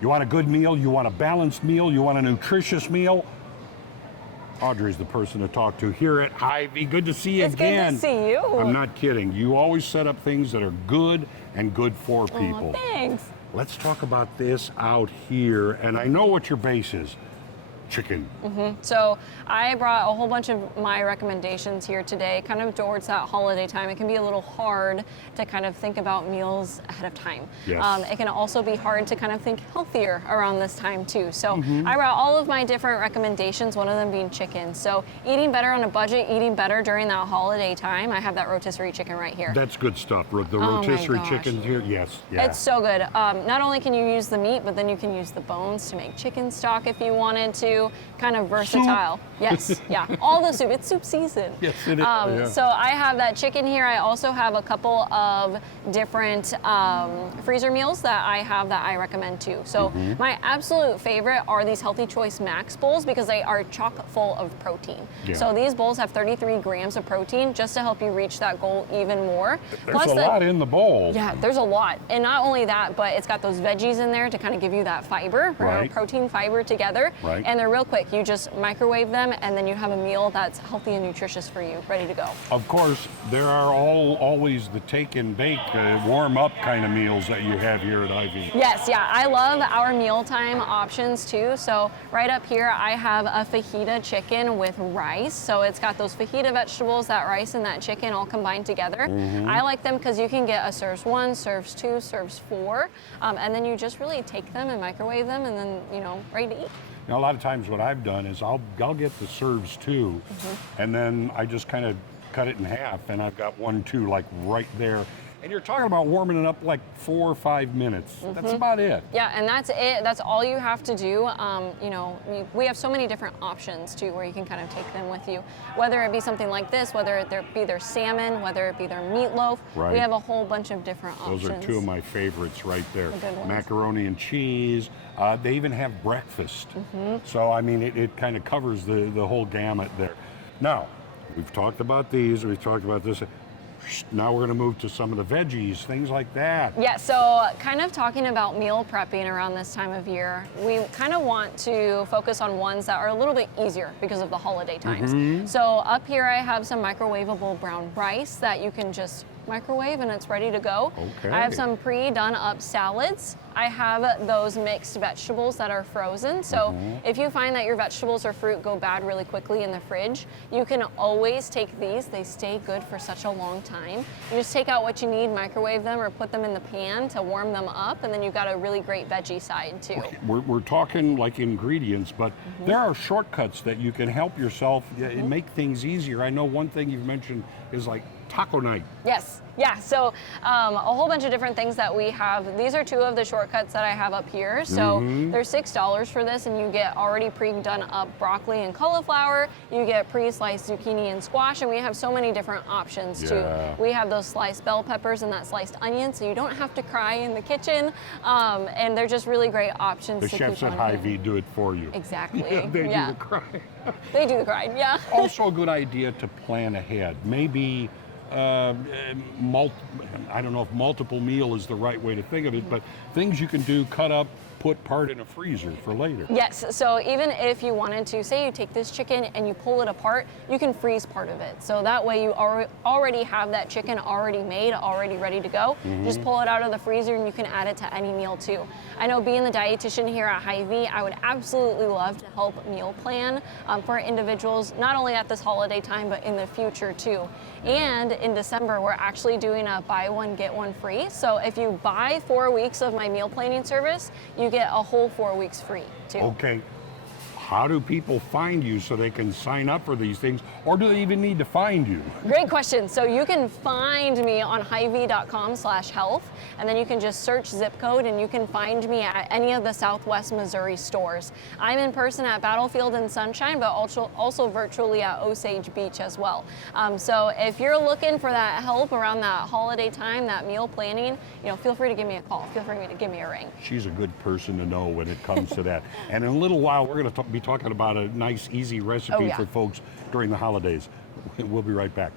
You want a good meal, you want a balanced meal, you want a nutritious meal, Audrey's the person to talk to here at Hy-Vee. Good to see you again. It's good to see you. I'm not kidding. You always set up things that are good and good for people. Oh, thanks. Let's talk about this out here. And I know what your base is. Chicken. So I brought a whole bunch of my recommendations here today, kind of towards that holiday time. It can be a little hard to kind of think about meals ahead of time. Yes. It can also be hard to kind of think healthier around this time too. So I brought all of my different recommendations, one of them being chicken. So eating better on a budget, eating better during that holiday time. I have that rotisserie chicken right here. That's good stuff. The Oh my rotisserie gosh. chicken here, yes. Yeah. It's so good. Not only can you use the meat, but then you can use the bones to make chicken stock if you wanted to. Kind of versatile. Soup. Yes, yeah. All the soup. It's soup season. Yes, it is. Yeah. So I have that chicken here. I also have a couple of different freezer meals that I have that I recommend too. So my absolute favorite are these Healthy Choice Max bowls because they are chock full of protein. Yeah. So these bowls have 33 grams of protein just to help you reach that goal even more. There's a lot in the bowl. Yeah, there's a lot. And not only that, but it's got those veggies in there to kind of give you that fiber, Right. protein fiber together. Right. And they're real quick. You just microwave them and then you have a meal that's healthy and nutritious for you, ready to go. Of course, there are always the take and bake, warm up kind of meals that you have here at Hy-Vee. Yes, yeah, I love our mealtime options too. So right up here, I have a fajita chicken with rice. So it's got those fajita vegetables, that rice and that chicken all combined together. I like them because you can get a serves 1, serves 2, serves 4, and then you just really take them and microwave them and then, ready to eat. Now, a lot of times what I've done is I'll get the serves too, and then I just kind of cut it in half, and I've got 1, 2 like right there. And you're talking about warming it up like 4 or 5 minutes. That's about it. Yeah, and that's it. That's all you have to do. We have so many different options too, where you can kind of take them with you. Whether it be something like this, whether it be their salmon, whether it be their meatloaf. Right. We have a whole bunch of different options. Those are 2 of my favorites right there. The good ones. Macaroni and cheese. They even have breakfast. So, I mean, it kind of covers the whole gamut there. Now, we've talked about these, we've talked about this. Now we're going to move to some of the veggies, things like that. Yeah, so kind of talking about meal prepping around this time of year, we kind of want to focus on ones that are a little bit easier because of the holiday times. So up here I have some microwavable brown rice that you can just microwave and it's ready to go. Okay. I have some pre-done up salads. I have those mixed vegetables that are frozen. So if you find that your vegetables or fruit go bad really quickly in the fridge, you can always take these. They stay good for such a long time. You just take out what you need, microwave them or put them in the pan to warm them up, and then you've got a really great veggie side too. We're talking like ingredients, but there are shortcuts that you can help yourself and make things easier. I know one thing you've mentioned is like taco night. Yes, yeah, so a whole bunch of different things that we have. These are 2 of the shortcuts that I have up here. So they're $6 for this, and you get already pre-done up broccoli and cauliflower. You get pre-sliced zucchini and squash, and we have so many different options too. We have those sliced bell peppers and that sliced onion, so you don't have to cry in the kitchen, and they're just really great options. The to chefs keep at on Hy-Vee hand. do it for you. Exactly. They do the cry. They do the grind, yeah. Also a good idea to plan ahead. Maybe I don't know if multiple meal is the right way to think of it, but things you can do, cut up, put part in a freezer for later. Yes, so even if you wanted to, say you take this chicken and you pull it apart, you can freeze part of it. So that way you already have that chicken already made, already ready to go. Just pull it out of the freezer and you can add it to any meal too. I know being the dietitian here at Hy-Vee, I would absolutely love to help meal plan for individuals, not only at this holiday time, but in the future too. And in December, we're actually doing a buy one, get one free. So if you buy 4 weeks of my meal planning service, you get a whole 4 weeks free too. Okay. How do people find you so they can sign up for these things, or do they even need to find you? Great question. So you can find me on Hy-Vee.com/health, and then you can just search zip code and you can find me at any of the Southwest Missouri stores. I'm in person at Battlefield and Sunshine, but also virtually at Osage Beach as well. So if you're looking for that help around that holiday time, that meal planning, feel free to give me a call. Feel free to give me a ring. She's a good person to know when it comes to that. And in a little while, we're going to be talking about a nice, easy recipe for folks during the holidays. We'll be right back.